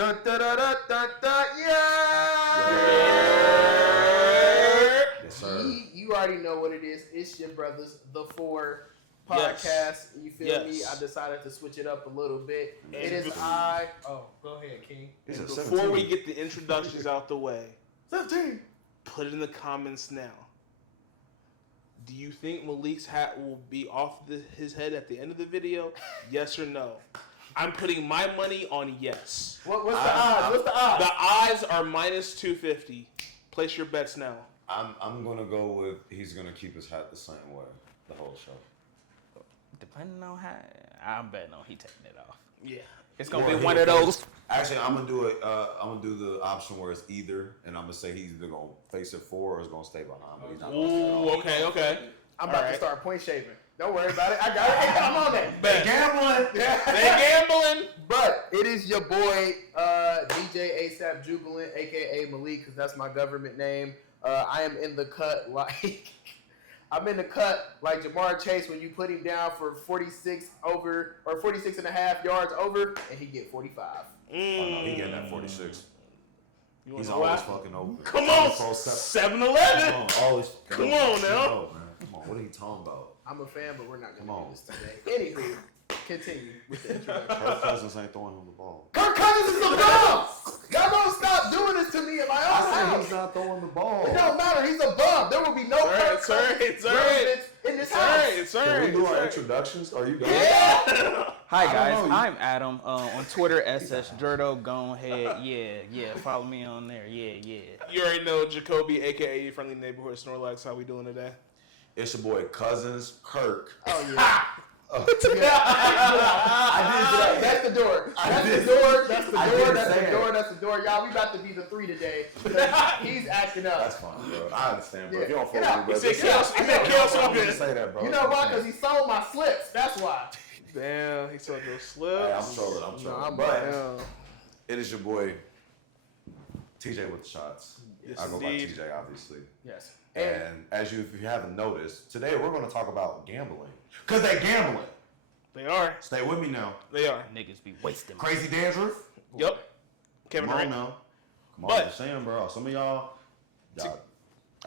Dun, dun, dun, dun, dun, dun, yeah! Yes, sir. You already know what it is. It's your brothers, the Four podcast. Yes. You feel me? I decided to switch it up a little bit. And it is before- go ahead, King. And before we get the introductions out the way, 17. put it in the comments now. Do you think Malik's hat will be off his head at the end of the video? Yes or no? I'm putting my money on yes. What's the odds? What's the odds? The odds are minus 250. Place your bets now. I'm gonna go with he's gonna keep his hat the same way the whole show. Depending on how, I'm betting on he taking it off. Yeah. It's gonna be one of those. Actually, I'm gonna do it. I'm gonna do the option where it's either, and I'm gonna say he's either gonna face it forward or is gonna stay behind. But he's not gonna stay Ooh, okay. I'm about to start point shaving. Don't worry about it. I got it. Hey, I'm on that. Bet. Gambling. They gambling. But it is your boy, DJ ASAP Jubilant, a.k.a. Malik, because that's my government name. I am in the cut like... I'm in the cut like Jamar Chase when you put him down for 46 over or 46 and a half yards over, and he get 45. Oh, no, he getting that 46. He's know always what? fucking open. Come on, 7-Eleven. Always. Come on now. Come on, what are you talking about? I'm a fan, but we're not going to Come do on. this today. Anywho, continue with the introduction. Kirk Cousins ain't throwing him the ball. Kirk Cousins is a bum! Y'all don't stop doing this to me in my own I said house. he's not throwing the ball. It don't matter. He's a bum. There will be no Kirk Cousins relevance in this house. It's Can we do our introductions? Are you done? Yeah. Hi I guys, don't know. I'm Adam on Twitter SS Jurdo. Go ahead, yeah. Follow me on there, yeah. You already know Jacoby, a.k.a. your friendly neighborhood Snorlax. How we doing today? It's your boy Cousins Kirk. Oh, yeah. I did that. That's the door. That's the door. That's the door. That's the door. That's the door. Y'all, we about to be the three today. He's acting up. That's fine, bro. I understand, bro. Yeah. If you don't Get follow out. me, bro. He said chaos I'm walking. gonna say that, bro. You know why? Because he sold my slips. That's why. Damn, he sold those Hey, slips. I'm trolling. No, But it is your boy TJ with the shots. Yes, I go by indeed. TJ, obviously. Yes. And if you haven't noticed, today we're going to talk about gambling. Because they're gambling. They are. Stay with me now. They are. Niggas be wasting. Crazy dandruff. Yep. Kevin Come on Durant. now. Come on, But- I'm just saying, bro. Some of y'all,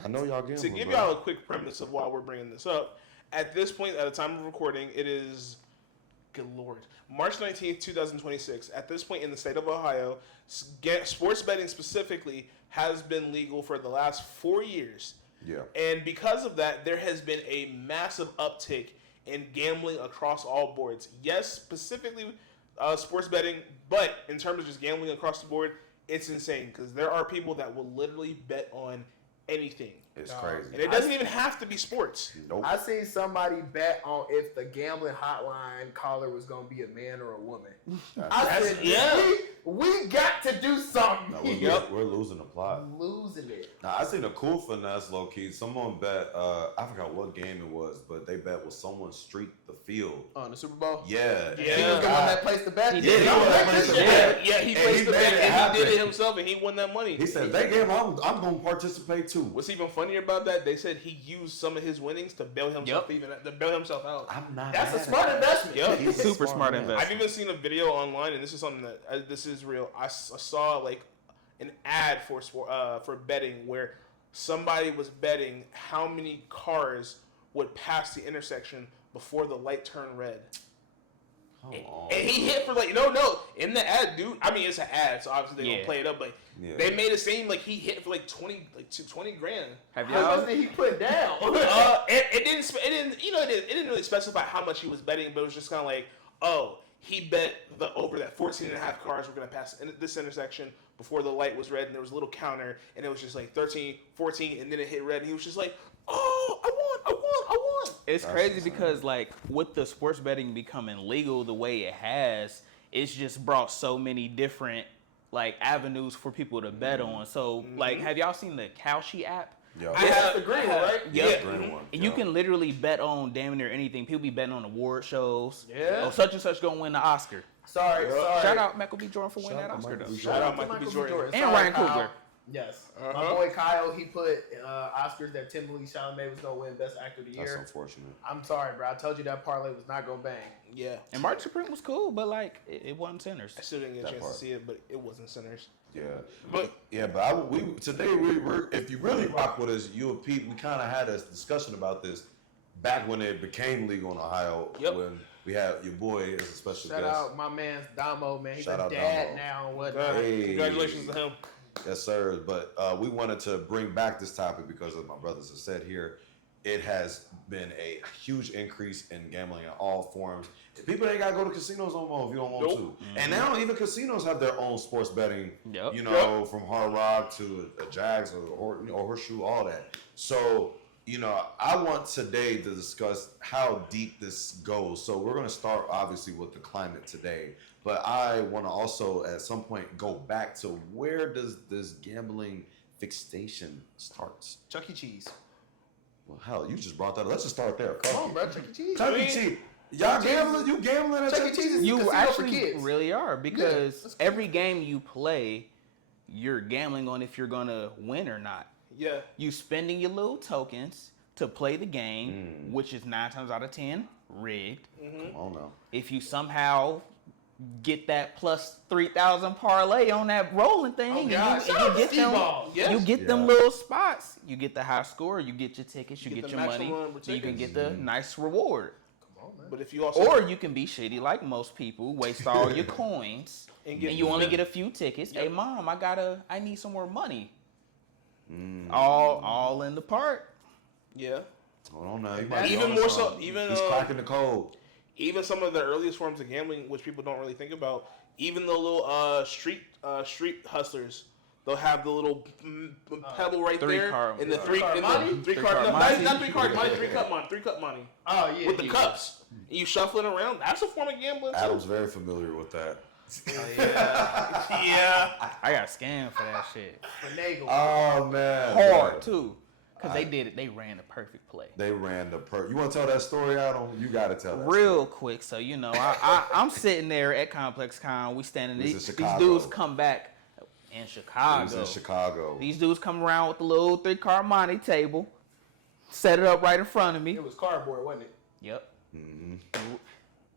I know y'all gambling, To give bro. y'all a quick premise of why we're bringing this up, at this point, at the time of recording, it is, good lord, March 19th, 2026. At this point in the state of Ohio, sports betting specifically has been legal for the last 4 years. Yeah. And because of that, there has been a massive uptick in gambling across all boards. Yes, specifically sports betting, but in terms of just gambling across the board, it's insane because there are people that will literally bet on anything. It's crazy. And it doesn't even have to be sports. Nope. I seen somebody bet on if the gambling hotline caller was going to be a man or a woman. I said, we got to do something. No, we're losing the plot. Losing it. Now, I seen a cool finesse, low key. Someone bet, I forgot what game it was, but they bet with someone streaked the field. On the Super Bowl? Yeah. Yeah. He was the one that placed the bet? He did. He was that placed the bet. Yeah, he And placed he the made bet it and he happen. did it himself and he won that money. He said, they gamble, I'm going to participate too. What's even funnier about that? They said he used some of his winnings to bail himself out. I'm not That's a mad at smart that. investment. Yep. He's a super smart man. investment. I've even seen a video online, and this is something that this is real. I saw like an ad for betting where somebody was betting how many cars would pass the intersection before the light turned red. Come on. And he hit for like no in the ad, dude. I mean, it's an ad, so obviously they gonna play it up, but Yeah. they made it seem like he hit for like 20 grand. Have How y'all? much did he put down? It didn't really specify how much he was betting, but it was just kind of like, oh, he bet over that 14 and a half cars were going to pass this intersection before the light was red, and there was a little counter, and it was just like 13, 14, and then it hit red, and he was just like, oh, I won. It's crazy because like with the sports betting becoming legal the way it has, it's just brought so many different like avenues for people to bet on. So like, have y'all seen the Kalshi app? Yeah. I have the green one, right? Yeah. Green one. And you can literally bet on damn near anything. People be betting on award shows. Yeah. Oh, such and such gonna win the Oscar. Sorry. Shout out Michael B. Jordan for winning that out to Oscar Michael though. B. Shout out Michael B. Jordan. And Sorry, Ryan Kyle. Coogler. Yes. Uh-huh. My boy Kyle, he put Oscars that Timothée Chalamet was gonna win Best Actor of the Year. That's unfortunate. I'm sorry, bro. I told you that parlay was not gonna bang. Yeah. And Martin Supreme was cool, but like it wasn't Sinners. I still didn't get a That chance part. to see it, but it wasn't Sinners. Yeah, But today we're if you really rock with us, you and Pete, we kind of had a discussion about this back when it became legal in Ohio. Yep. When we had your boy as a special Shout guest. out my man Damo, man. He's Shout a out dad Damo. now and whatnot. Hey. Congratulations to him. Yes, sir. But we wanted to bring back this topic because, as my brothers have said here, it has been a huge increase in gambling in all forms. People ain't gotta go to casinos no more if you don't want to. And now even casinos have their own sports betting. Yep. You know, from Hard Rock to a Jags or Horseshoe, all that. So, you know, I want today to discuss how deep this goes. So we're gonna start obviously with the climate today. But I want to also at some point go back to where does this gambling fixation starts? Chuck E. Cheese. Well, hell, you just brought that up. Let's just start there. Come on, bro. Chuck E. Cheese. Chuck E. Cheese. Y'all gambling? You gambling at Chuck E. Chuck E. Cheese Cheese? is- You casino for actually kids. really are because that's cool. every game you play, you're gambling on if you're gonna win or not. Yeah. You spending your little tokens to play the game, which is 9 times out of 10 rigged. Come on now. If you somehow get that plus 3,000 parlay on that rolling thing, Oh, and God. you Shout out to get them, Steve-Ball. Yes. you get them Yeah. little spots. You get the high score, you get your tickets, you Get get the your money, maximum number of so you can tickets. get the nice reward. Come on, man. But if you also Or you can be shitty like most people, waste all your coins, And and, get you the- only get a few tickets. Yep. Hey, mom, I need some more money. All in the part. yeah. Hold on now. You And might be even onto more so- something. even, He's cracking the code. Even some of the earliest forms of gambling, which people don't really think about, even the little street hustlers, they'll have the little pebble right Three there, card- and the Three card money? three Three card, card no, money? not 3 card money, 3 cup money Oh, yeah. with the yeah. cups. And you shuffle it around. That's a form of gambling too. Adam's very familiar with that. Yeah. I got scammed for that shit. Finagle. Oh man. Hard Yeah. too, because they did it. They ran the perfect play. They ran the You want to tell that story, Adam? You got to tell that. Real quick, so you know, I'm sitting there at Complex Con. We standing. This is These Chicago. dudes come back in It Chicago. was in Chicago. These dudes come around with the little 3-card money table, set it up right in front of me. It was cardboard, wasn't it? Yep.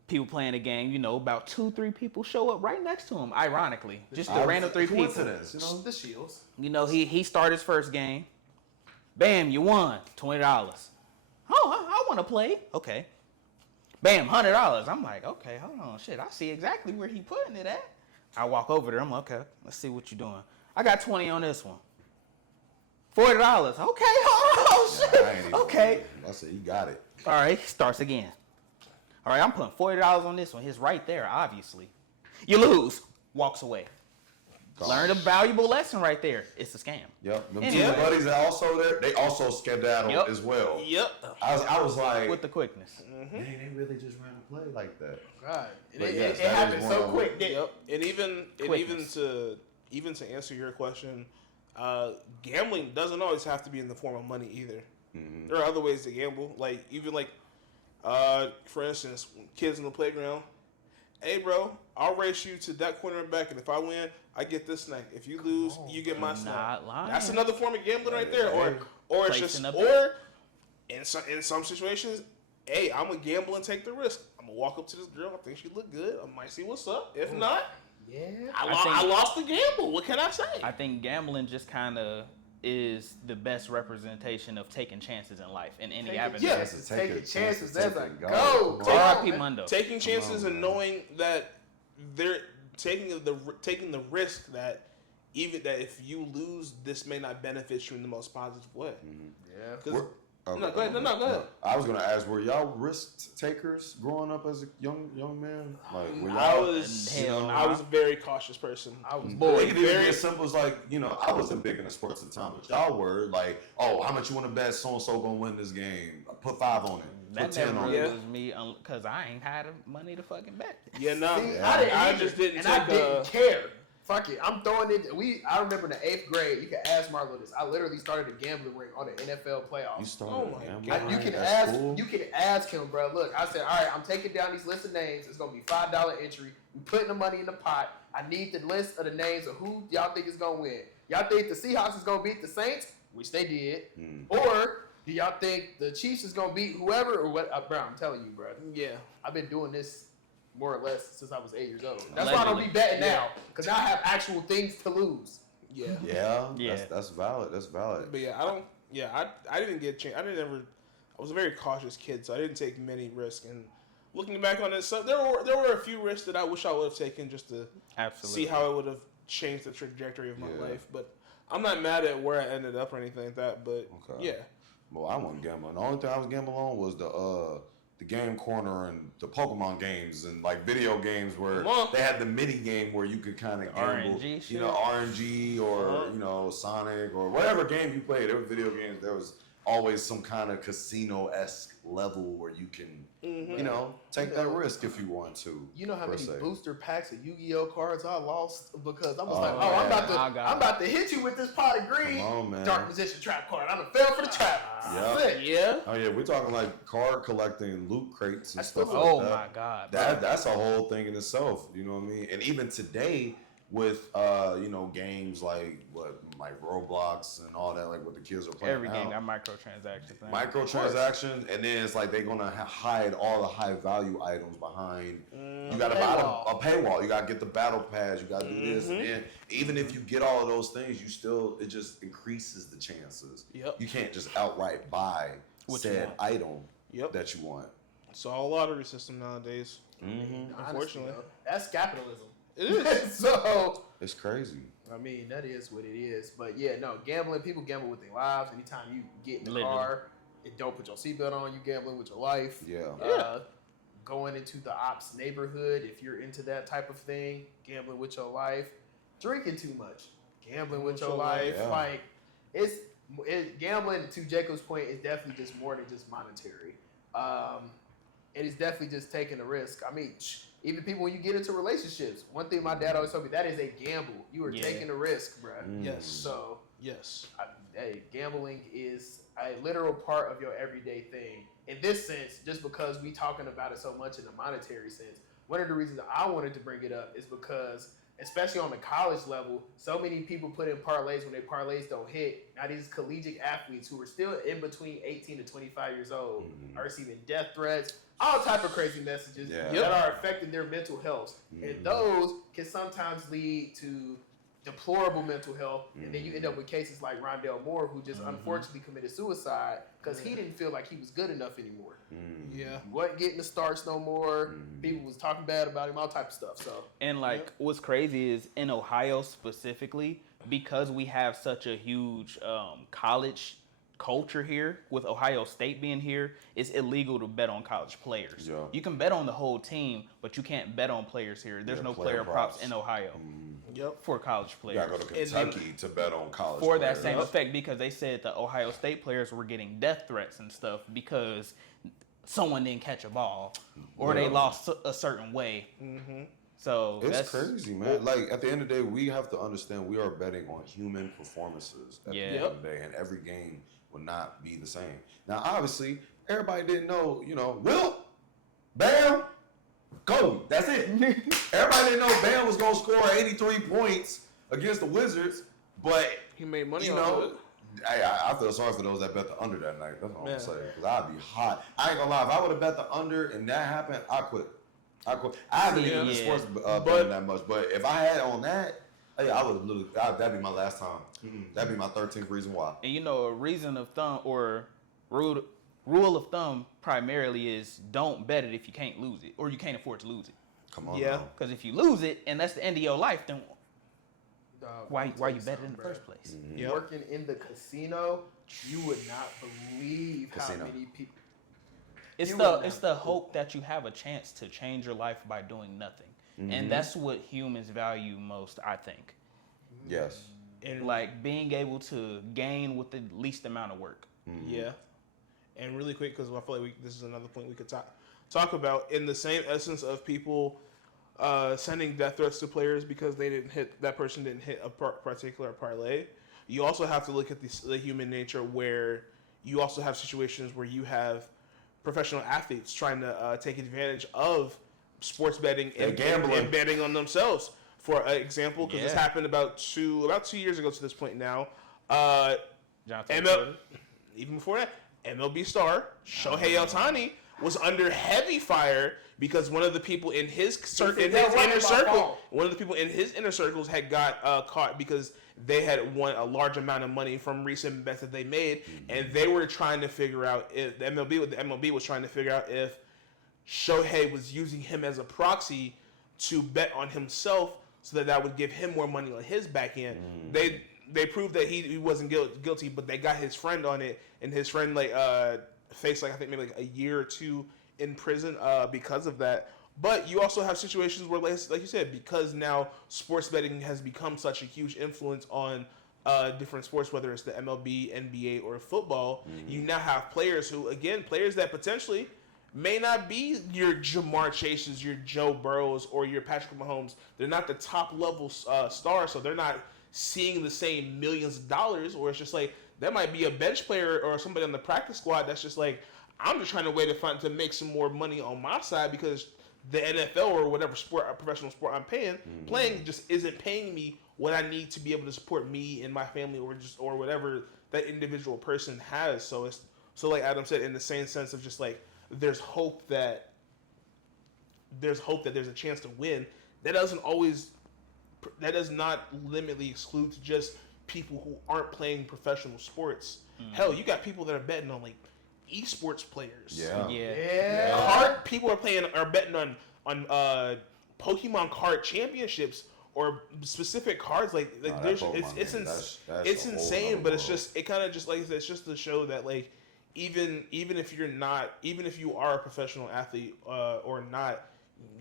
People playing the game, you know, about 2-3 people show up right next to him. Ironically, just the random 3 people. Coincidence, you know. The Shields. You know, he started his first game. Bam, you won $20. Oh, I want to play. Okay. Bam, $100. I'm like, okay, hold on, shit. I see exactly where he putting it at. I walk over there. I'm like, okay, let's see what you're doing. I got 20 on this one. $40. Okay, oh shit. I ain't even- Okay. I said, you got it. All right, starts again. All right, I'm putting $40 on this one. He's right there, obviously. You lose. Walks away. Learned a valuable lesson right there. It's a scam. Yep. Them Anyway. two buddies that also there, they also skedaddled Yep. as well. Yep. I was like, With the quickness. dang, they really just ran a play like that. God. But It yes, it that happened is so one of quick. That, Yep. And even Quickness. even to answer your question, gambling doesn't always have to be in the form of money either. There are other ways to gamble. Like even like for instance, kids in the playground. Hey bro, I'll race you to that corner and back, and if I win, I get this snack. If you lose, you get my snack. Not lying. That's another form of gambling right there. Or it's Placing just a or in some situations, hey, I'm gonna gamble and take the risk. I'm gonna walk up to this girl. I think she look good. I might see what's up. If not, yeah. I lost the gamble. What can I say? I think gambling just kind of is the best representation of taking chances in life in any avenue. Yes, Chances, taking take chances. it, That's take a it, go. go. Come on, R.I.P. man. Mundo. Taking chances on, and man. knowing that they're taking the risk that even that if you lose, this may not benefit you in the most positive way. Yeah. 'Cause- We're- No, go ahead. No, go ahead. I was gonna ask, were y'all risk takers growing up as a young man? Like, were y'all? I was Hell no. I was a very cautious person. I was It bored. could even be as simple as like, you know, I wasn't big into sports at the time, but y'all were like, oh, how much you want to bet so and so gonna win this game? Put 5 on it. That Put 10 never on really it. was me because I ain't had the money to fucking bet. Yeah, no, See, Yeah. I didn't. I either, just didn't and take I didn't care. Fuck it, I'm throwing it. I remember in the 8th grade. You can ask Marlo this. I literally started a gambling ring on the NFL playoffs. You started Oh my gambling, God. You can that's ask. cool. You can ask him, bro. Look, I said, all right, I'm taking down these list of names. It's gonna be $5 entry. We putting the money in the pot. I need the list of the names of who y'all think is gonna win. Y'all think the Seahawks is gonna beat the Saints, which they did, or do y'all think the Chiefs is gonna beat whoever or what? Bro, I'm telling you, bro. Yeah. I've been doing this more or less since I was 8 years old. That's why I don't be betting now, because now I have actual things to lose. Yeah. Yeah. That's valid. That's valid. But yeah, I don't. Yeah, I didn't get changed. I was a very cautious kid, so I didn't take many risks. And looking back on it, so there were a few risks that I wish I would have taken just to see how it would have changed the trajectory of my life. But I'm not mad at where I ended up or anything like that. But yeah. Well, I wasn't gambling. The only thing I was gambling on was the game corner and the Pokemon games and like video games where they had the mini game where you could kind of gamble, RNG shit. you know, RNG or you know Sonic or whatever game you played. There were video games. There was always some kind of casino-esque level where you can, you know, take that risk if you want to. You know how many booster packs of Yu-Gi-Oh cards I lost because I was man. I'm about to hit you with this pot of green. Come on, man. Dark Position trap card. I'm gonna fail for the trap. Yeah. Oh yeah, we're talking like card collecting, loot crates and stuff. Oh like that. my God. That's a whole thing in itself. You know what I mean? And even today with you know games like Roblox and all that, like what the kids are playing. Every now. game got microtransactions. Microtransactions, and then it's like they're gonna hide all the high value items behind. You gotta buy a paywall. You gotta get the battle pass. You gotta do this, and then even if you get all of those things, it just increases the chances. Yep. You can't just outright buy said item that you want. It's all lottery system nowadays. Unfortunately, that's capitalism. It is. So it's crazy. I mean, that is what it is. But yeah, no, gambling, people gamble with their lives. Anytime you get in the car and don't put your seatbelt on, you gambling with your life. Yeah. Going into the ops neighborhood, if you're into that type of thing, gambling with your life. Drinking too much, gambling with your life. Yeah. Like, gambling, to Jacob's point, is definitely just more than just monetary. It is definitely just taking a risk. I mean, even people, when you get into relationships, one thing my dad always told me, that is a gamble. You are taking a risk, bro. Yes. So, yes. Gambling is a literal part of your everyday thing. In this sense, just because we talking about it so much in a monetary sense, one of the reasons I wanted to bring it up is because, especially on the college level, so many people put in parlays when their parlays don't hit. Now these collegiate athletes who are still in between 18 to 25 years old are receiving death threats, all type of crazy messages that are affecting their mental health. And those can sometimes lead to deplorable mental health. And then you end up with cases like Rondell Moore, who just unfortunately committed suicide because he didn't feel like he was good enough anymore. Yeah. He wasn't getting the starts no more. People was talking bad about him, all type of stuff. So And what's crazy is in Ohio specifically, because we have such a huge college culture here, with Ohio State being here, it's illegal to bet on college players. Yeah. You can bet on the whole team, but you can't bet on players here. There's no player props in Ohio for college You players. gotta go to Kentucky to bet on college For players. that same effect, because they said the Ohio State players were getting death threats and stuff because someone didn't catch a ball or they lost a certain way. So it's crazy, man. Like at the end of the day, we have to understand we are betting on human performances at the end of the day, and every game will not be the same. Now, obviously, everybody didn't know, you know, Wilt, Bam, Kobe. That's it. Everybody didn't know Bam was gonna score 83 points against the Wizards, but He made money you on know. it. I feel sorry for those that bet the under that night. That's what I'm gonna say. Because I'd be hot. I ain't gonna lie. If I would have bet the under and that happened, I quit. I haven't been into sports betting that much, but if I had on that, hey, I would have. That'd be my last time. That'd be my 13th reason why. And you know, a reason of thumb or rule of thumb primarily is don't bet it if you can't lose it or you can't afford to lose it. Come on. Yeah. Because if you lose it and that's the end of your life, then why you bet it in the first place? Working in the casino, you would not believe how many people. It's the hope that you have a chance to change your life by doing nothing, and that's what humans value most, I think. Yes. And Like being able to gain with the least amount of work. Yeah. And really quick, because I feel like this is another point we could talk about. In the same essence of people sending death threats to players because that person didn't hit a particular parlay, you also have to look at the human nature where you also have situations where you have professional athletes trying to take advantage of sports betting They're and gambling. betting on themselves. For example, because this Yeah. happened about 2 years ago to this point now. Jonathan ML, Porter. even before that, MLB star Shohei Ohtani was under heavy fire because one of the people in his inner circles had got caught because they had won a large amount of money from recent bets that they made, and they were trying to figure out if the MLB was trying to figure out if Shohei was using him as a proxy to bet on himself so that would give him more money on his back end. They proved that he wasn't guilty, but they got his friend on it, and his friend faced I think maybe a year or 2 in prison because of that. But you also have situations where, like you said, because now sports betting has become such a huge influence on different sports, whether it's the MLB, NBA, or football, you now have players that potentially may not be your Jamar Chases, your Joe Burrows, or your Patrick Mahomes. They're not the top level stars, so they're not seeing the same millions of dollars. Or it's just like that might be a bench player or somebody on the practice squad that's just like, I'm just trying to make some more money on my side because the NFL or whatever professional sport I'm playing just isn't paying me what I need to be able to support me and my family or whatever that individual person has. So like Adam said, in the same sense of just like there's hope that there's a chance to win. That does not limitly exclude to just people who aren't playing professional sports. Hell, you got people that are betting on like esports players. People are betting on Pokemon card championships or specific cards. It's insane, but it kind of just like it's just to show that like even if you are a professional athlete or not,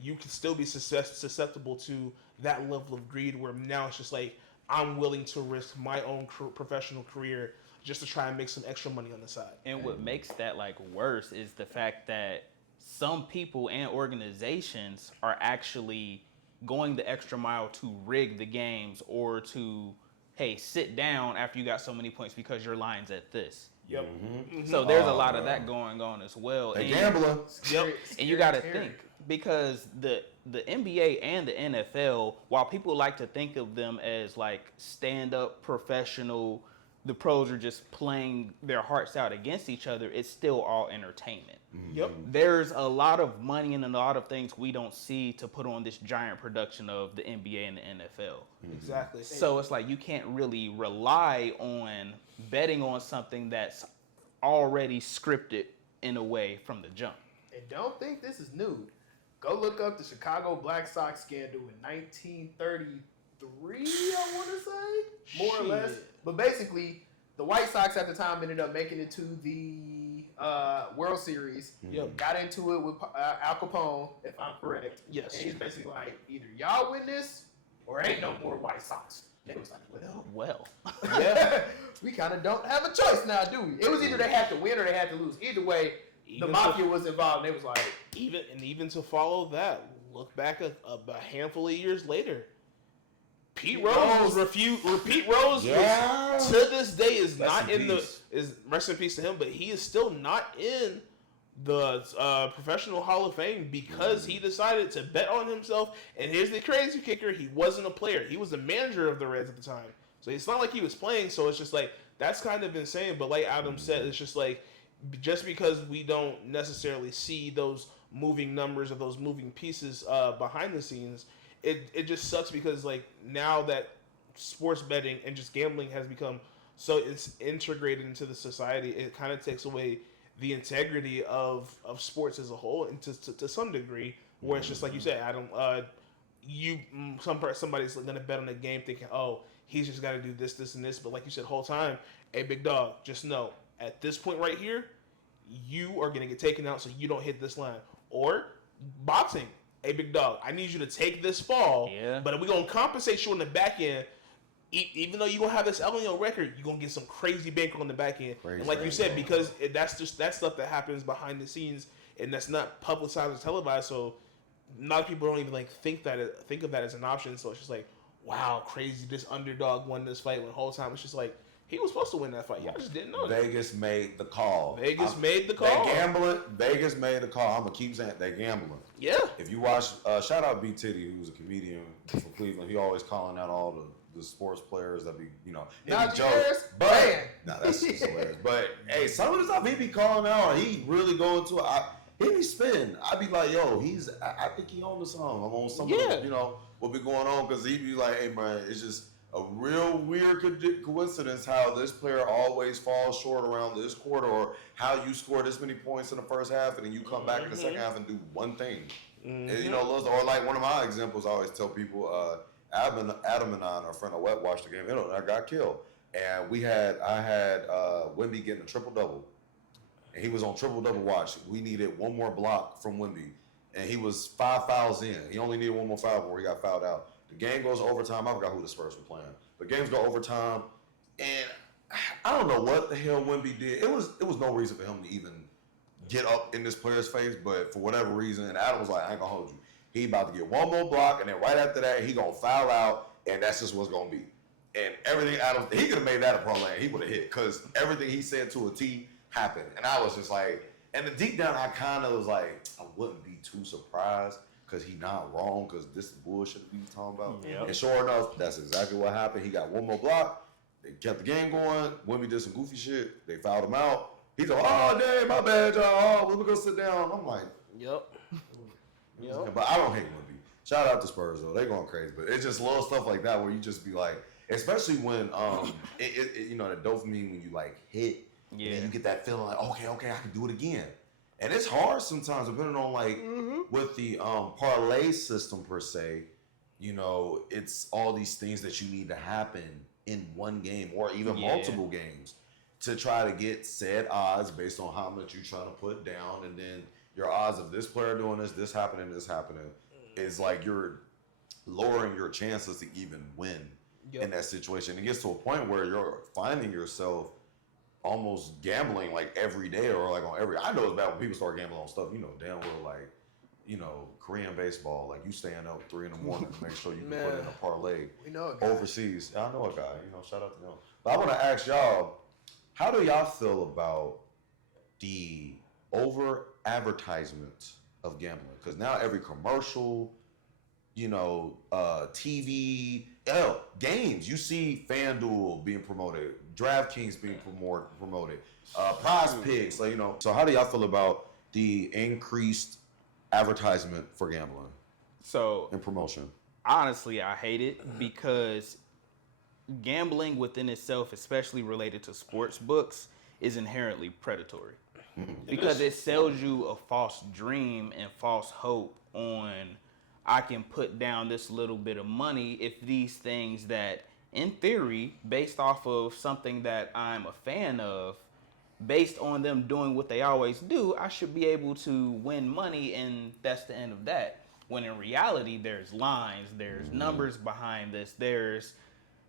you can still be susceptible to that level of greed where now it's just like I'm willing to risk my own professional career just to try and make some extra money on the side. And what makes that like worse is the fact that some people and organizations are actually going the extra mile to rig the games or to, hey, sit down after you got so many points because your line's at this. Yep. Mm-hmm. So there's a lot of that going on as well. They gambling. Yep. And you got to think, because the NBA and the NFL, while people like to think of them as like stand-up professional, the pros are just playing their hearts out against each other, it's still all entertainment. Yep. There's a lot of money and a lot of things we don't see to put on this giant production of the NBA and the NFL. Exactly. So it's like you can't really rely on betting on something that's already scripted in a way from the jump. And don't think this is new. Go look up the Chicago Black Sox scandal in 1933, I want to say, more or less. But basically, the White Sox at the time ended up making it to the World Series. Yep. Got into it with Al Capone, if I'm correct. Yes. And he's basically like, either y'all win this or ain't no more White Sox. It was like, Well, yeah, we kind of don't have a choice now, do we? It was either they had to win or they had to lose. Either way, the mafia was involved, and it was like even to follow that, look back a handful of years later. Pete Rose Yeah. to this day is Rest not in in peace. rest in peace to him, but he is still not in the Professional Hall of Fame because he decided to bet on himself. And here's the crazy kicker: he wasn't a player; he was the manager of the Reds at the time. So it's not like he was playing. So it's just like that's kind of insane. But like Adam said, it's just like just because we don't necessarily see those moving numbers or those moving pieces behind the scenes, it just sucks because like now that sports betting and just gambling has become so it's integrated into the society, it kind of takes away the integrity of sports as a whole, and to some degree, where it's just like you said, Adam, somebody's gonna bet on the game thinking, oh, he's just got to do this, and this, but like you said, the whole time, hey, big dog, just know at this point right here, you are gonna get taken out, so you don't hit this line. Or boxing, hey, big dog, I need you to take this fall, but we're gonna compensate you on the back end. Even though you're going to have this L on your record, you're going to get some crazy bank on the back end. And like you said, because that's stuff that happens behind the scenes and that's not publicized or televised, so a lot of people don't even like think of that as an option. So it's just like, wow, crazy, this underdog won this fight, when the whole time it's just like, He was supposed to win that fight. Y'all just didn't know that. Vegas made the call. Vegas made the call. They gambling. Vegas made the call. I'm gonna keep saying they gambling. Yeah. If you watch, shout out B Titty, who's a comedian from Cleveland. He always calling out all the sports players that be, Not joke. yours, But man. nah, that's just hilarious. But hey, some of the stuff he be calling out, he really go into it. He be spinning. I be like, yo, I think he on to something. I'm on something. Yeah. What be going on? Because he be like, hey man, it's just a real weird coincidence how this player always falls short around this quarter, or how you score this many points in the first half and then you come back in the second half and do one thing. And, or like one of my examples, I always tell people, Adam and I, our friend, watched the game. I got killed, and I had Wemby getting a triple double, and he was on triple double watch. We needed one more block from Wemby, and he was 5 fouls in. He only needed one more foul before he got fouled out. The game goes overtime. I forgot who the Spurs were playing, but games go overtime, and I don't know what the hell Wemby did. It was no reason for him to even get up in this player's face, but for whatever reason, and Adam was like, I ain't gonna hold you. He about to get one more block, and then right after that, he gonna foul out, and that's just what's gonna be. And everything he could have made that a parlay, he would have hit, because everything he said to a T happened. And I was just like, and the deep down, I kind of was like, I wouldn't be too surprised, because he not wrong, because this is bullshit we was talking about. Yep. And sure enough, that's exactly what happened. He got one more block. They kept the game going. Wemby did some goofy shit. They fouled him out. He's like, oh, damn, my bad, y'all. Let me go sit down. I'm like, Yep. but I don't hate Wemby. Shout out to Spurs, though. They going crazy. But it's just little stuff like that where you just be like, especially when, the dopamine when you, like, hit. Yeah. And you get that feeling like, okay, I can do it again. And it's hard sometimes, depending on, like, with the parlay system, per se, it's all these things that you need to happen in one game or even multiple games to try to get said odds based on how much you're trying to put down. And then your odds of this player doing this happening, is like you're lowering your chances to even win in that situation. It gets to a point where you're finding yourself almost gambling like every day or like on every. I know it's bad when people start gambling on stuff, damn well, like, Korean baseball, like you staying up 3 a.m. to make sure you can put in a parlay overseas. I know a guy, shout out to him. But I want to ask y'all, how do y'all feel about the over advertisement of gambling? Because now every commercial, TV, games, you see FanDuel being promoted, DraftKings being promoted, Prize Picks, So how do y'all feel about the increased advertisement for gambling? And promotion. Honestly, I hate it because gambling within itself, especially related to sports books, is inherently predatory. Because it sells you a false dream and false hope on, I can put down this little bit of money if these things that, in theory, based off of something that I'm a fan of, based on them doing what they always do, I should be able to win money, and that's the end of that. When in reality, there's lines, there's numbers behind this,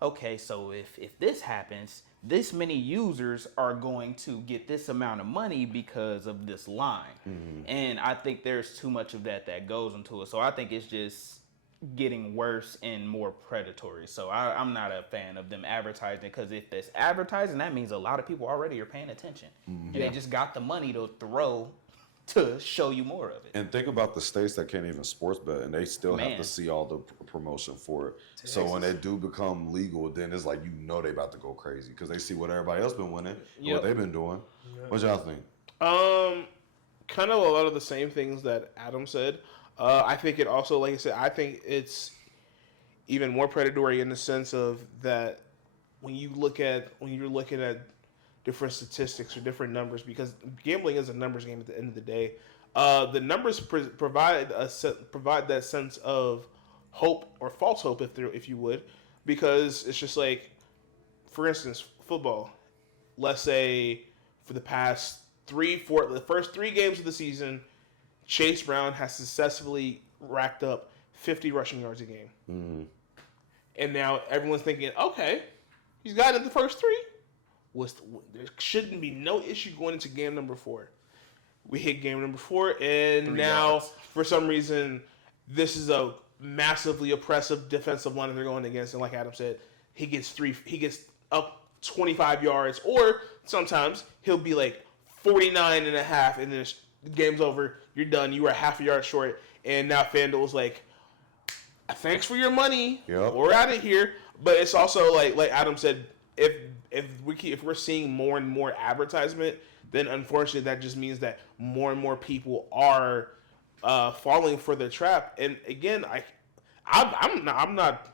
okay, so if this happens, this many users are going to get this amount of money because of this line. And I think there's too much of that goes into it. So I think it's just getting worse and more predatory. So I'm not a fan of them advertising, because if there's advertising, that means a lot of people already are paying attention. And they just got the money to throw to show you more of it. And think about the states that can't even sports bet, and they still have to see all the promotion for it. Texas. So when they do become legal, then it's like they about to go crazy because they see what everybody else been winning, and what they've been doing. What y'all think? Kind of a lot of the same things that Adam said. I think it also, like I said, I think it's even more predatory in the sense of that when you're looking at different statistics or different numbers, because gambling is a numbers game at the end of the day. The numbers provide that sense of hope or false hope, if you would, because it's just like, for instance, football. Let's say for the the first 3 games of the season, Chase Brown has successfully racked up 50 rushing yards a game. And now everyone's thinking, okay, he's got it in the first 3. There shouldn't be no issue going into game number 4. We hit game number 4, and now, for some reason, this is a massively oppressive defensive line they're going against. And like Adam said, he gets up 25 yards, or sometimes he'll be like 49.5, and then the game's over. You're done. You were half a yard short, and now FanDuel's like, thanks for your money. Yep. We're out of here. But it's also like Adam said, if we're seeing more and more advertisement, then unfortunately that just means that more and more people are falling for the trap. And again, I'm not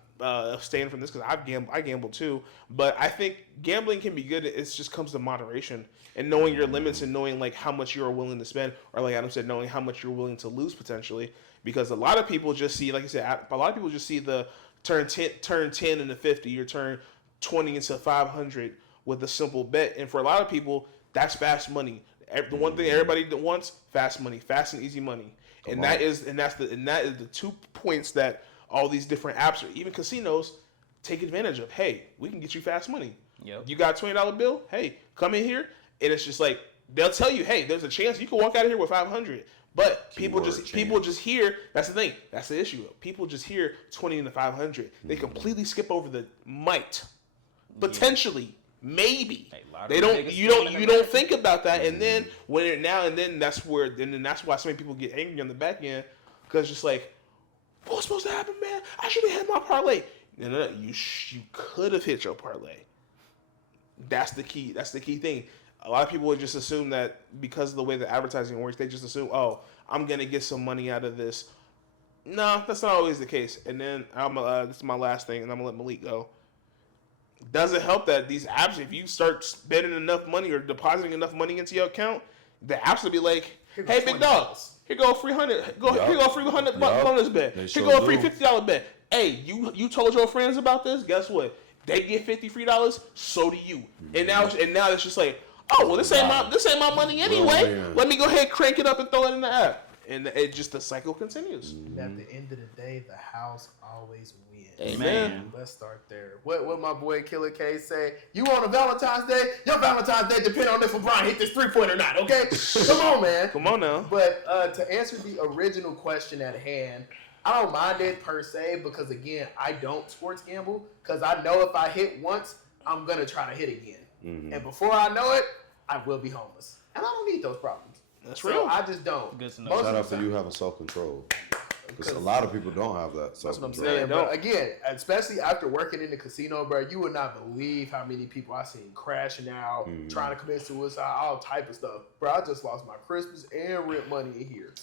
staying from this because I gamble too. But I think gambling can be good. It just comes to moderation and knowing your limits and knowing like how much you are willing to spend, or like Adam said, knowing how much you're willing to lose potentially. Because a lot of people just see, like you said, a lot of people just see the turn 10 into 50, or turn 20 into 500 with a simple bet. And for a lot of people, that's fast money. The one thing everybody wants, fast money, fast and easy money. And that is the 2 points that all these different apps, or even casinos, take advantage of. Hey, we can get you fast money. Yep. You got a $20 bill? Hey, come in here. And it's just like, they'll tell you, hey, there's a chance you can walk out of here with 500. But people just hear, that's the thing. That's the issue. People just hear 20 into 500. They completely skip over the might. Potentially. Maybe. They don't you don't think about that. And then that's why so many people get angry on the back end, because just like, what's supposed to happen, man? I should have hit my parlay. No, you could have hit your parlay. That's the key thing. A lot of people would just assume that because of the way the advertising works, they just assume, oh, I'm going to get some money out of this. No, that's not always the case. And then this is my last thing, and I'm going to let Malik go. Doesn't help that these apps, if you start spending enough money or depositing enough money into your account, the apps will be like, hey, big dog, here go a free $100. Here go a free $100 bonus bet. Here go a free $50 bet. Hey, you told your friends about this? Guess what? They get $50 free, so do you. And now it's just like, oh, well, this ain't my money anyway. Let me go ahead, crank it up, and throw it in the app. And the cycle continues. At the end of the day, the house always wins. Amen. Let's start there. What my boy Killer K say? You on a Valentine's Day? Your Valentine's Day depend on if LeBron hit this 3-pointer or not, okay? Come on, man. Come on now. But to answer the original question at hand, I don't mind it per se because, again, I don't sports gamble because I know if I hit once, I'm going to try to hit again. Mm-hmm. And before I know it, I will be homeless. And I don't need those problems. That's real. I just don't. Good to know. Shout out for you having self-control. Because a lot of people don't have that self-control. That's what I'm saying. But again, especially after working in the casino, bro, you would not believe how many people I seen crashing out, trying to commit suicide, all type of stuff. Bro, I just lost my Christmas and rent money in here.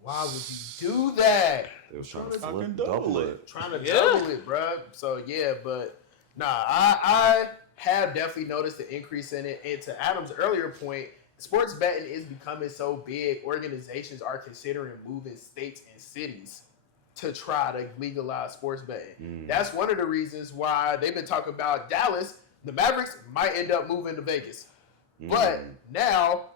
Why would you do that? They was trying to double it. Trying to double it, bro. So, yeah, but, I have definitely noticed the increase in it. And to Adam's earlier point, sports betting is becoming so big, organizations are considering moving states and cities to try to legalize sports betting. That's one of the reasons why they've been talking about Dallas. The Mavericks might end up moving to Vegas. But now,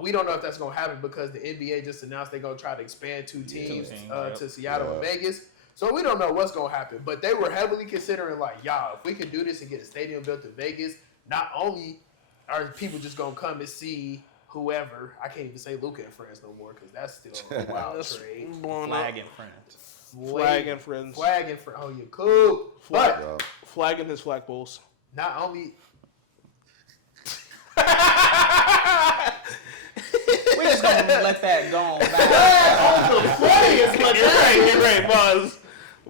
we don't know if that's going to happen because the NBA just announced they're going to try to expand two teams to Seattle and Vegas. So we don't know what's going to happen. But they were heavily considering, like, y'all, if we can do this and get a stadium built in Vegas, not only are people just going to come and see whoever, I can't even say Luka and friends no more because that's still a wild trade. Flag and friends. Flag and friends. Oh, you cool. Flag and his flagpoles. Not only... We're just going to let that go on back. You're right, Buzz.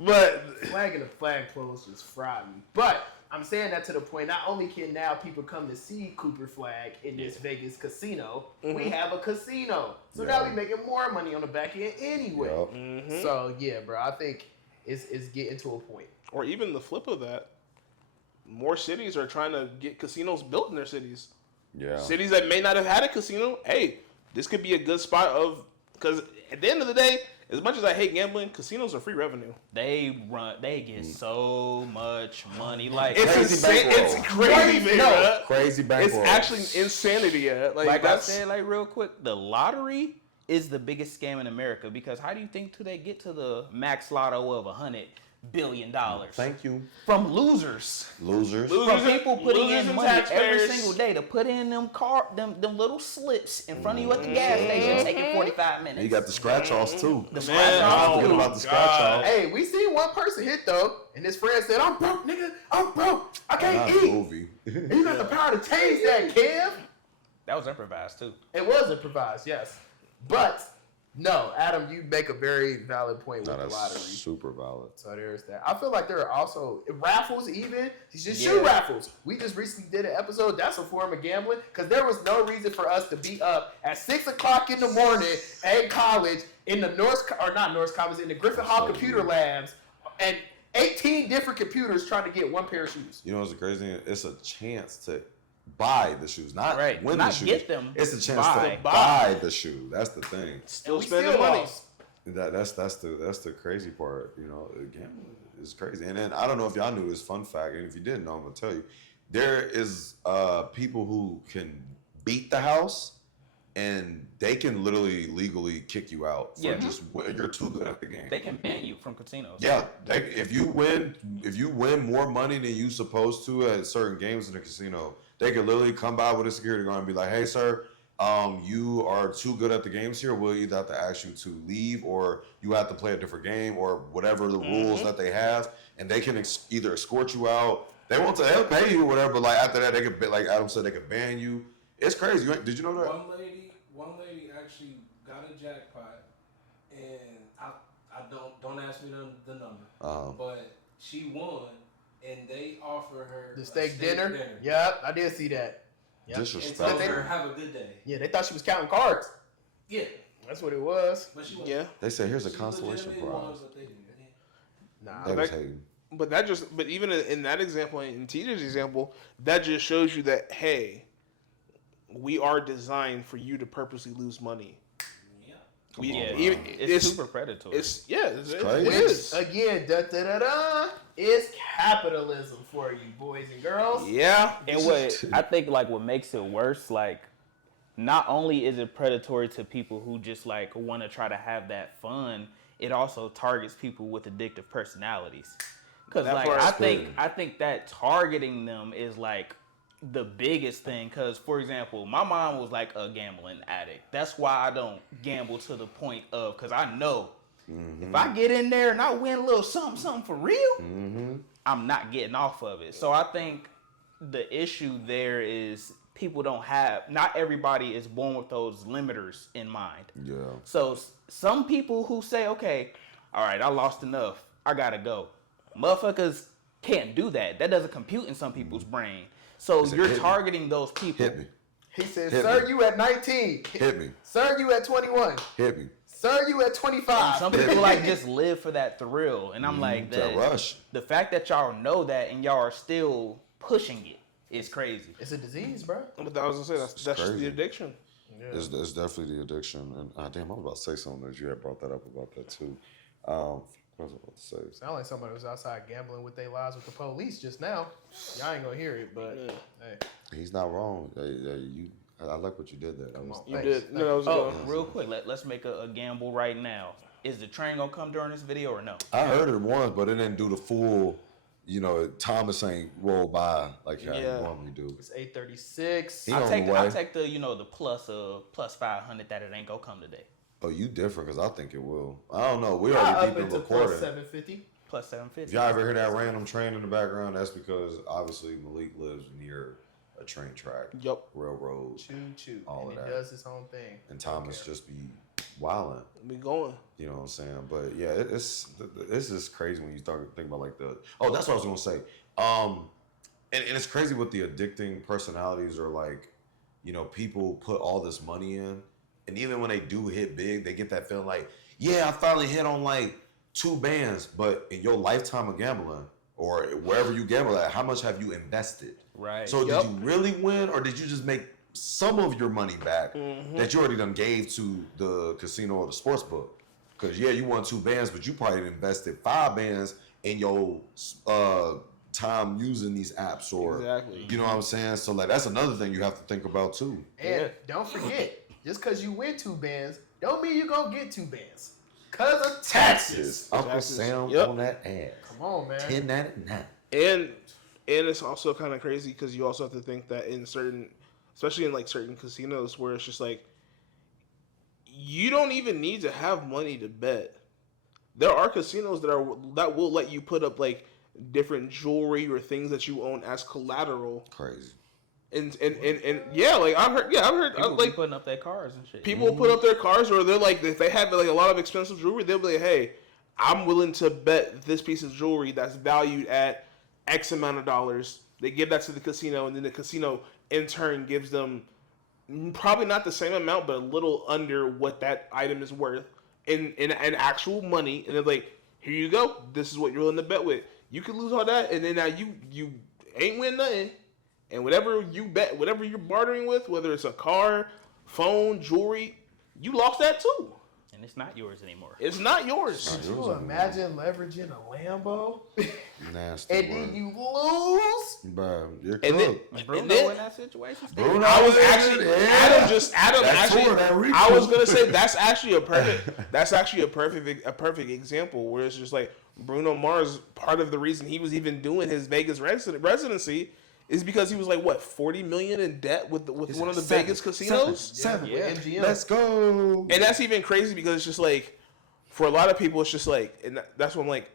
But flag and the flagpoles just fried me. But I'm saying that to the point, not only can now people come to see Cooper Flag in this Vegas casino, we have a casino. So now we're making more money on the back end anyway. So, yeah, bro, I think it's getting to a point. Or even the flip of that, more cities are trying to get casinos built in their cities. Yeah. Cities that may not have had a casino, hey, this could be a good spot because at the end of the day, as much as I hate gambling, casinos are free revenue. They get so much money. Like it's insane. It's crazy, man. Crazy bankroll. It's actually insanity. Yeah. Like I said, like real quick, the lottery is the biggest scam in America because how do you think they get to the max lotto of $100 billion? Thank you. From losers. From people putting in money every single day to put in them little slips in front of you at the gas station, taking 45 minutes. You got the scratch offs too. The scratch offs too. About the scratch offs. Hey, we seen one person hit though, and his friend said, "I'm broke, nigga. I'm broke. I can't can't not eat. a movie. And you got the power to change that, Kev. That was improvised too. It was improvised, yes. But no, Adam, you make a very valid point with the lottery. Super valid. So there's that. I feel like there are also raffles, even just shoe raffles. We just recently did an episode. That's a form of gambling because there was no reason for us to be up at 6 o'clock in the morning at college in the in the Griffin Hall computer labs and 18 different computers trying to get one pair of shoes. You know what's the crazy thing? It's a chance to buy the shoes, not win not the shoes. get them. It's a chance to buy. buy the shoe. That's the thing. Still spending money. Lost. That's the crazy part. You know, gambling is crazy. And then I don't know if y'all knew this fun fact, and if you didn't know, I'm gonna tell you. There is people who can beat the house, and they can literally legally kick you out for just you're too good at the game. They can ban you from casinos. Yeah, if you win more money than you supposed to at certain games in the casino, they can literally come by with a security guard and be like, "Hey, sir, you are too good at the games here. We'll either have to ask you to leave, or you have to play a different game, or whatever the rules that they have." And they can either escort you out. They'll pay you or whatever. But like after that, they could, like Adam said, they could ban you. It's crazy. Did you know that? One lady actually got a jackpot, and I don't ask me the number, but she won, and they offer her The steak dinner. Yep, I did see that. Yep. And Disrespectful. told her have a good day. Yeah, they thought she was counting cards. Yeah, That's what it was. but she won. Yeah. They said here's a She consolation legitimately won, prize. but they didn't. Nah, They was hating. But even in that example, in TJ's example, that just shows you that, hey, we are designed for you to purposely lose money. Yeah. It's super predatory. It's crazy. it is. again, it's capitalism for you, boys and girls. Yeah. And what I think what makes it worse, not only is it predatory to people who just want to try to have that fun, it also targets people with addictive personalities. Because I think that targeting them is the biggest thing. Because for example, my mom was a gambling addict. That's why I don't gamble to the point of, because I know if I get in there and I win a little something for real, I'm not getting off of it. So I think the issue there is not everybody is born with those limiters in mind. Yeah. So some people who say, okay, all right, I lost enough, I gotta go. Motherfuckers can't do that. That doesn't compute in some people's brain. So you're targeting those people. Hit me. He said, Hit "Sir, me. you at 19. Hit me. Sir, you at 21. Hit me. Sir, you at 25." Some people just live for that thrill, and I'm That rush. the fact that y'all know that and y'all are still pushing it is crazy. It's a disease, bro. But I was gonna say that's just crazy. the addiction. It's definitely the addiction. And damn, I was about to say something that you had brought that up about that too. What was I about to say? Sound like somebody was outside gambling with their lives with the police just now. Y'all ain't gonna hear it, but hey. He's not wrong. I like what you did there. That was, You Thanks. did. No, that was Oh, real quick, let's make a gamble right now. Is the train gonna come during this video or no? I heard it once, but it didn't do the full. Thomas ain't roll by like how you normally do. It's 8:36. He I'll on take the way. the the plus 500 that it ain't gonna come today. Oh, you different because I think it will. I don't know. We Y'all already up deep in into recording. plus 750. Plus If 750. y'all ever hear that random train in the background, that's because obviously Malik lives near a train track, Yup. railroad, Choo. all And of it that. does its own thing. and Thomas just be wilding. We going. You know what I'm saying? But yeah, it's just crazy when you start thinking about that's what I was gonna say. And it's crazy what the addicting personalities are people put all this money in, and even when they do hit big, they get that feeling yeah, I finally hit on 2 bands, but in your lifetime of gambling or wherever you gamble at, how much have you invested? Right. So did you really win, or did you just make some of your money back that you already done gave to the casino or the sports book? Because you won 2 bands, but you probably invested 5 bands in your time using these apps, or Exactly. you know what I'm saying. So that's another thing you have to think about too. And don't forget, just because you win 2 bands, don't mean you're gonna get 2 bands. Cause of taxes. Uncle Taxes. Sam Yep. on that ass. Come on, man. 10.99. And it's also kind of crazy because you also have to think that in certain, especially in certain casinos where it's just you don't even need to have money to bet. There are casinos that will let you put up different jewelry or things that you own as collateral. Crazy. And yeah, like I've heard People like be putting up their cars and shit. people put up their cars, or they're like, if they have like a lot of expensive jewelry, they'll be like, hey, I'm willing to bet this piece of jewelry that's valued at X amount of dollars. They give that to the casino, and then the casino in turn gives them probably not the same amount, but a little under what that item is worth in actual money. And they're like, here you go. This is what you're willing to bet with. You can lose all that, and then now you ain't win nothing. And whatever you bet, whatever you're bartering with, whether it's a car, phone, jewelry, you lost that too. And it's not yours anymore. It's not yours. Could you imagine leveraging a Lambo? Nasty. And then you lose? Bro, you're And then, cooked. Bruno and then in that situation. Bruno I was was actually there, Adam That actually. tour, that recall. I was gonna say that's actually a perfect example where it's just like Bruno Mars. Part of the reason he was even doing his Vegas residency is because he was like what $40 million in debt with one of the Vegas casinos. Seven. Yeah. MGM. Let's go. And that's even crazy because it's just like, for a lot of people, it's just like, and that's what I'm like,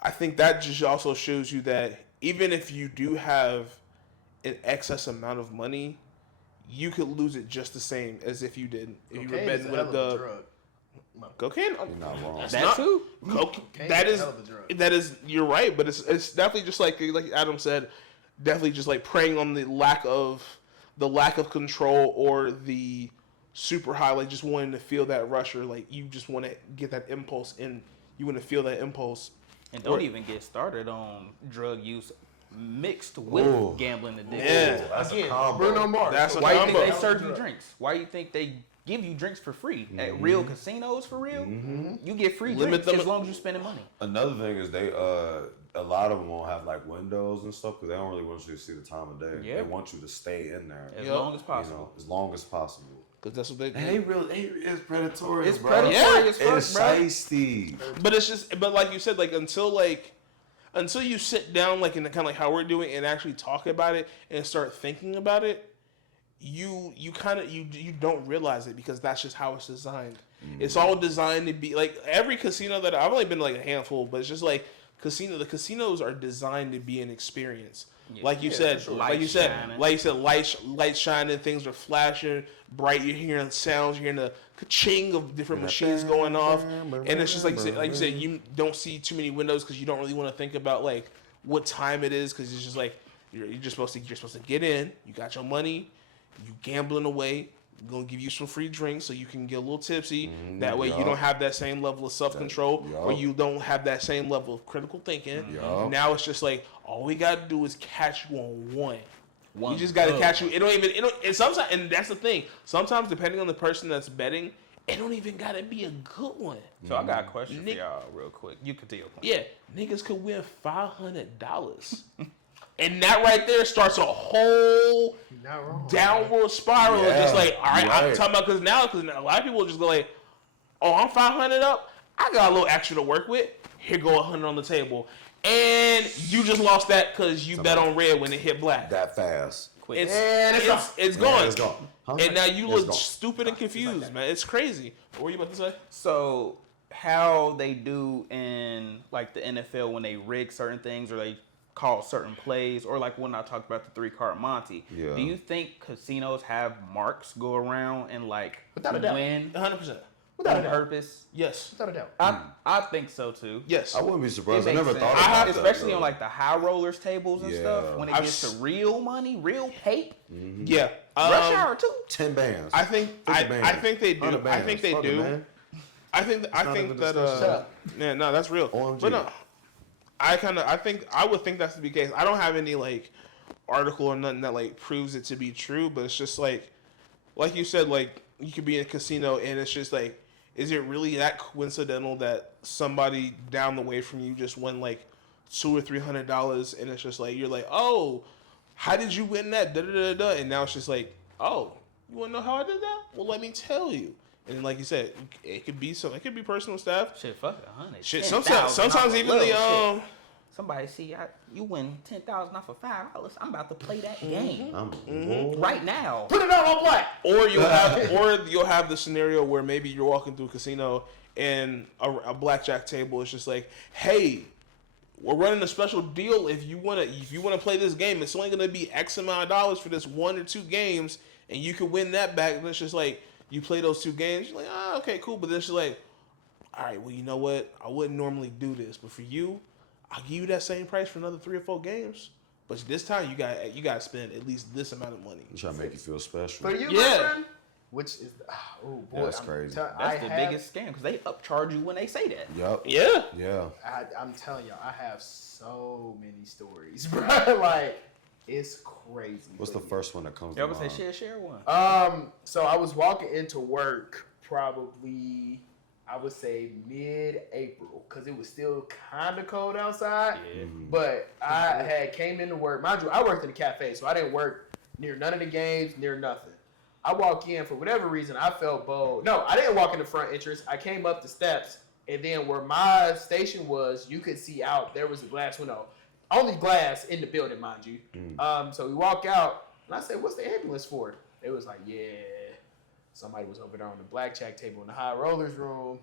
I think that just also shows you that even if you do have an excess amount of money, you could lose it just the same as if you didn't. If you were Cocaine betting is a with hell of a drug. Cocaine? You're not wrong. That's That not, too. Cocaine that is is a hell of a drug. that is you're right, but it's definitely just like Adam said, definitely just like preying on the lack of control or the super high, like just wanting to feel that rush, or like you just want to get that impulse and you want to feel that impulse. And don't even get started on drug use mixed with Ooh. gambling addiction. Yeah. That's Again, a combo. Bruno Mars. That's a Why you think combo. they serve you drinks? Why you think they give you drinks for free at real casinos? For real, you get free Limit drinks them- as long as you're spending money. Another thing is they a lot of them won't have like windows and stuff because they don't really want you to see the time of day. Yeah. They want you to stay in there As Yep. long as you possible. know, as long as possible. Because that's what they do. And it's predatory. It's bro. predatory Yeah. as fuck, It's bro. shiesty. But like you said, like until you sit down, like in the kind of like how we're doing, and actually talk about it and start thinking about it, you don't realize it because that's just how it's designed. It's all designed to be like every casino that I've only been to like a handful, but it's just like the casinos are designed to be an experience. Yeah. Like you said, sure. like you Lights said, shining. lights shining, things are flashing bright. You're hearing sounds, you're hearing the ka-ching of different machines going off, and it's just like you said, you don't see too many windows because you don't really want to think about like what time it is because it's just like you're just supposed to get in. You got your money, you gambling away. We're gonna give you some free drinks so you can get a little tipsy. That way you don't have that same level of self-control, or you don't have that same level of critical thinking. Now it's just like all we gotta do is catch you on one. We just gotta catch you. And sometimes, and that's the thing. Sometimes, depending on the person that's betting, it don't even gotta be a good one. So I got a question for y'all real quick. You continue. Yeah, niggas could win $500. And that right there starts a whole Not wrong. downward spiral. Of just like, all right, I'm right. talking about because now a lot of people just go like, oh, I'm 500 up. I got a little extra to work with. Here go 100 on the table, and you just lost that because you bet on red when it hit black. That fast. Quick. It's gone. Yeah, it's gone. Huh? And now you It's look gone. stupid and confused, man. It's crazy. What were you about to say? So how they do in like the NFL when they rig certain things or they call certain plays, or like when I talked about the 3-card Monty. Yeah. Do you think casinos have marks go around and like Without a doubt. win 100%. Without a on doubt. purpose? Yes. Without a doubt. I think so too. Yes. I wouldn't be surprised. I It makes never sense. thought about that. Especially though. on like the high rollers tables and Yeah. stuff. When it I've gets to s- real money, real pape, Yeah. rush hour too. 10 bands. I think 50 bands, I think they do. 100 I think bands. they Fuck it, do. man. I think not even that discussion. Shut up. yeah, no, that's real. OMG. But no, I would think that's the case. I don't have any like article or nothing that like proves it to be true, but it's just like you said, like you could be in a casino and it's just like, is it really that coincidental that somebody down the way from you just won like $200 or $300 and it's just like you're like, oh, how did you win that? Da da da da. And now it's just like, oh, you want to know how I did that? Well, let me tell you. And then, like you said, it could be something. It could be personal stuff. Shit, fuck it, 100. Shit, 10,000 sometimes off a even little the shit. Somebody see you win 10,000 off for $5. I'm about to play that game right now. Put it out on black. or you'll have the scenario where maybe you're walking through a casino and a blackjack table is just like, hey, we're running a special deal. If you wanna play this game, it's only gonna be X amount of dollars for this 1 or 2 games, and you can win that back. And it's just like you play those 2 games. You're like, okay, cool. But then she's like, all right, well, you know what? I wouldn't normally do this, but for you, I'll give you that same price for another 3 or 4 games. But this time you got to spend at least this amount of money. I'm trying to make you feel special. For you, Yeah. my friend, which is oh boy, Yeah, that's crazy. That's the biggest scam because they upcharge you when they say that. Yep. Yeah. Yeah. I'm telling y'all, I have so many stories, bro. Like it's crazy. What's the first one that comes to Y'all mind? say share one. So I was walking into work probably, I would say mid-April, because it was still kind of cold outside. Yeah. But I had came into work. Mind you, I worked in a cafe, so I didn't work near none of the games, near nothing. I walk in, for whatever reason, I felt bold. No, I didn't walk in the front entrance. I came up the steps, and then where my station was, you could see out. There was a glass window. Only glass in the building, mind you. So we walk out, and I said, what's the ambulance for? They was like, yeah. Somebody was over there on the blackjack table in the high rollers room.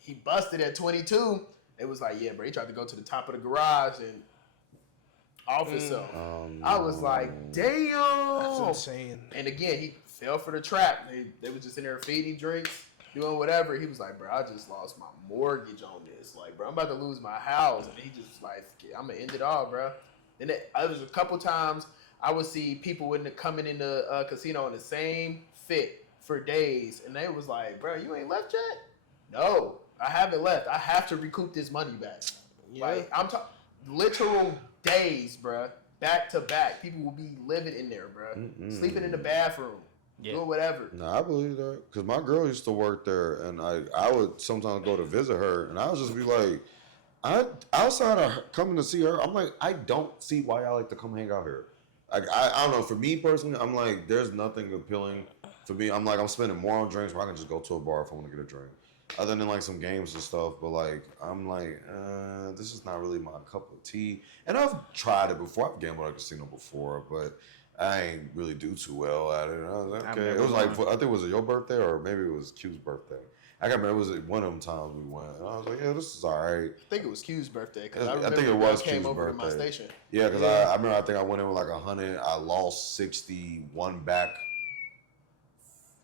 He busted at 22. It was like, yeah, bro, he tried to go to the top of the garage and off himself. I was like, damn. That's insane. And again, he fell for the trap. They was just in there feeding drinks, doing whatever. He was like, bro, I just lost my mortgage on this. Like, bro, I'm about to lose my house. And he just like, I'm going to end it all, bro. Then there was a couple times I would see people coming in the casino in the same fit for days. And they was like, bro, you ain't left yet? No, I haven't left. I have to recoup this money back. Yeah. Like, I'm talking literal days, bro. Back to back. People will be living in there, bro. Sleeping in the bathroom. Yeah. Doing whatever. No, I believe that because my girl used to work there, and I would sometimes go to visit her, and I would just be like, outside of coming to see her, I'm like, I don't see why y'all like to come hang out here. Like, I don't know. For me personally, I'm like, there's nothing appealing for me. I'm like, I'm spending more on drinks where I can just go to a bar if I want to get a drink. Other than like some games and stuff, but like, I'm like, this is not really my cup of tea. And I've tried it before. I've gambled at a casino before, but I ain't really do too well at it. And I was like, okay. It was like, I think, was it your birthday or maybe it was Q's birthday? I can't remember. It was one of them times we went. And I was like, yeah, this is all right. I think it was Q's birthday. Cause I think it was came Q's over birthday. to my station. Yeah, because I remember, I think I went in with like 100. I lost 60, won back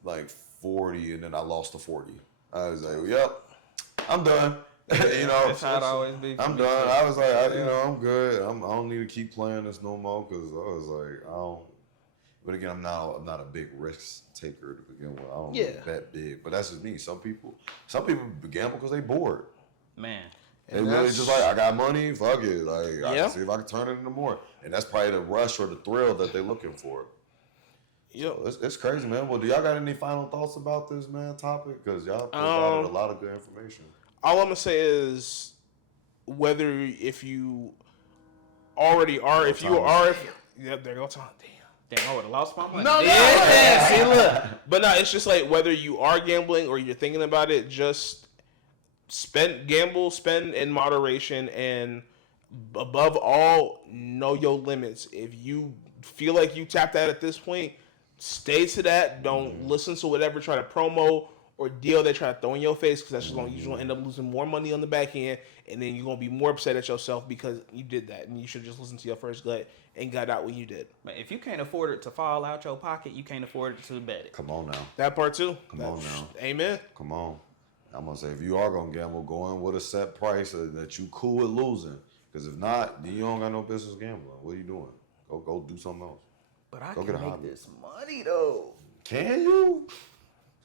like 40, and then I lost the 40. I was like, yep, I'm done. You know, That's how it always be. I'm done. I was like, I'm good. I don't need to keep playing this no more because I was like, I don't. But again, I'm not a big risk taker to begin with. I don't really bet big, but that's just me. Some people gamble because they bored. Man. They really just like, I got money, fuck it. Like, I can see if I can turn it into more. And that's probably the rush or the thrill that they're looking for. Yep. So it's crazy, man. Well, do y'all got any final thoughts about this, man, topic? Because y'all provided a lot of good information. All I'm going to say is whether if you already are, if you are, yep, there you go, Tom. Damn, I would have lost my money. No, Yeah, see, look. But no, it's just like whether you are gambling or you're thinking about it, just spend in moderation, and above all, know your limits. If you feel like you tapped out at this point, stay to that. Don't listen to whatever try to promo or deal they try to throw in your face, because that's just going to end up losing more money on the back end, and then you're going to be more upset at yourself because you did that, and you should just listen to your first gut and got out when you did. Man, if you can't afford it to fall out your pocket, you can't afford it to bet it. Come on now. That part too. Come on now. Amen. Come on. I'm going to say, if you are going to gamble, go in with a set price that you cool with losing. Because if not, then you don't got no business gambling. What are you doing? Go do something else. But I Go can get a make hobby. this money, though. Can you?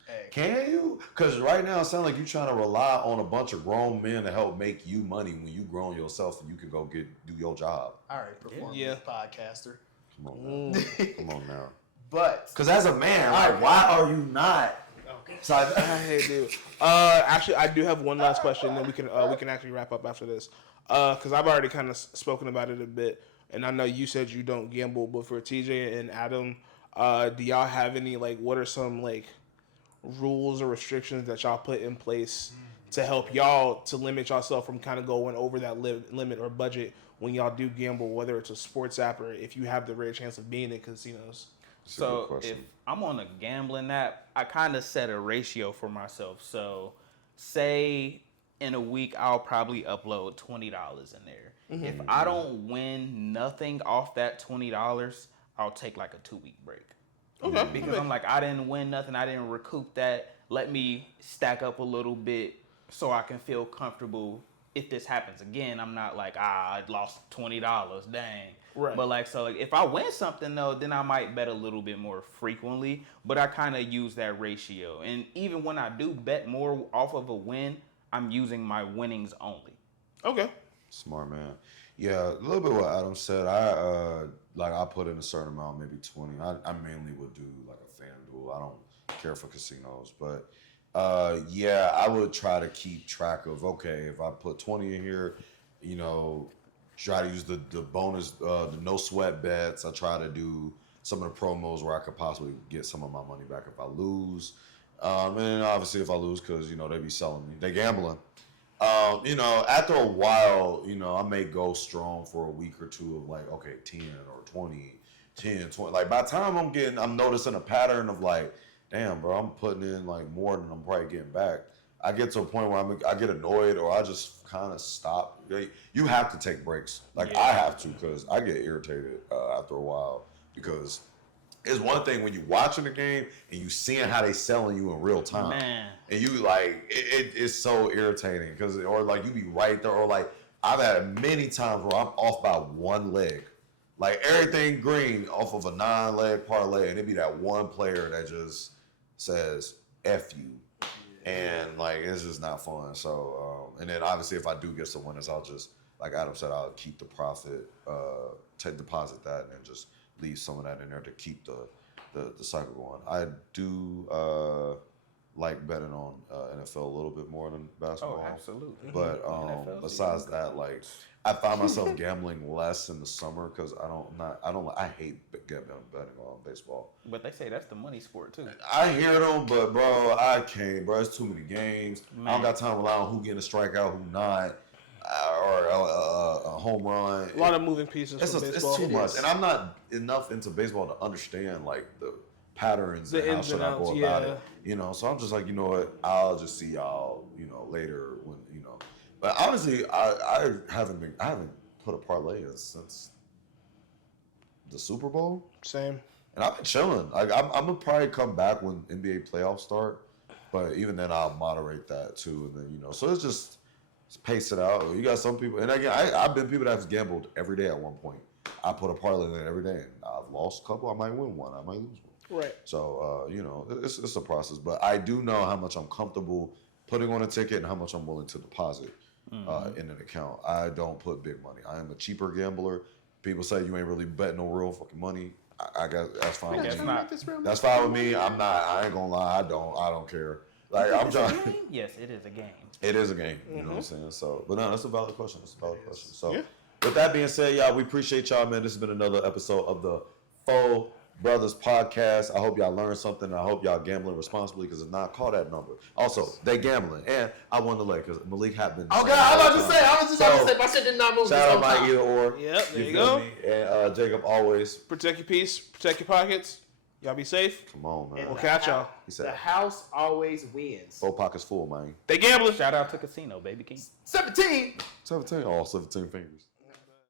Hey. Can you? Because right now it sounds like you're trying to rely on a bunch of grown men to help make you money when you grown yourself and you can go do your job. All right, performance podcaster. Come on now. Come on now. But Because as a man, like, why are you not? So Hey, dude. Actually, I do have one last question, and then we can actually wrap up after this. Because I've already kind of spoken about it a bit, and I know you said you don't gamble, but for TJ and Adam, do y'all have any, like, what are some, like, rules or restrictions that y'all put in place to help y'all to limit yourself from kind of going over that limit or budget when y'all do gamble, whether it's a sports app or if you have the rare chance of being in casinos? So if I'm on a gambling app, I kind of set a ratio for myself. So say in a week, I'll probably upload $20 in there. If I don't win nothing off that $20, I'll take like a 2-week break. Okay. Because I'm like, I didn't win nothing. I didn't recoup that. Let me stack up a little bit so I can feel comfortable. If this happens again, I'm not like, I lost $20, dang. Right. But like, so like, if I win something though, then I might bet a little bit more frequently. But I kind of use that ratio. And even when I do bet more off of a win, I'm using my winnings only. Okay. Smart man. Yeah, a little bit what Adam said. I put in a certain amount, maybe 20. I mainly would do like a FanDuel. I don't care for casinos, but I would try to keep track of, okay, if I put 20 in here, try to use the bonus, the no sweat bets. I try to do some of the promos where I could possibly get some of my money back if I lose. And then obviously if I lose, because, they be selling me. They gambling. After a while, I may go strong for a week or two of like, okay, 10 or 20, 10, 20. Like by the time I'm noticing a pattern of like, damn, bro, I'm putting in like more than I'm probably getting back. I get to a point where I get annoyed or I just kind of stop. You have to take breaks. Like I have to, because I get irritated after a while, because it's one thing when you watching the game and you seeing how they selling you in real time. Man. And you like, it's so irritating or like you be right there, or like I've had many times where I'm off by one leg. Like everything green off of a 9-leg parlay, and it be that one player that just says F you. And like it's just not fun. So and then obviously if I do get some winners, I'll just, like Adam said, I'll keep the profit, deposit that, and then just leave some of that in there to keep the cycle going. I do like betting on NFL a little bit more than basketball. Oh, absolutely. But besides that, like I find myself gambling less in the summer because I hate betting on baseball. But they say that's the money sport too. I hear them, but bro, I can't, bro. It's too many games. Man. I don't got time to rely on who getting a strikeout, who not, or a home run. A lot of moving pieces from baseball. It's too much, and I'm not enough into baseball to understand like the patterns and how should I go about it. So I'm just like, you know what? I'll just see y'all, later when. But honestly, I haven't put a parlay in since the Super Bowl. Same. And I've been chilling. Like I'm gonna probably come back when NBA playoffs start, but even then I'll moderate that too. And then so it's just pace it out. You got some people, and again, I've been people that have gambled every day at one point. I put a parlay in every day, and I've lost a couple. I might win one. I might lose one. Right. So it's a process, but I do know how much I'm comfortable putting on a ticket and how much I'm willing to deposit in an account. I don't put big money. I am a cheaper gambler. People say you ain't really betting no real fucking money. I got that's fine. With me. That's fine with me. I'm not. I ain't gonna lie. I don't care. Like I'm trying. Yes, it is a game. It is a game. You know what I'm saying? So, but no, that's a valid question. So, with that being said, y'all, we appreciate y'all, man. This has been another episode of the Faux Brothers podcast. I hope y'all learned something. I hope y'all gambling responsibly, because if not, call that number. Also, they gambling, and I won the leg because Malik had been. Oh God, I was just about to say, my shit did not move. Shout out my either or. Yep, there you feel go. me? And Jacob always. Protect your peace. Protect your pockets. Y'all be safe. Come on, man. We'll catch y'all. He said, The house always wins. 4 pockets full, man. They gambling. Shout out to Casino, Baby King. 17. 17. Oh, 17 fingers.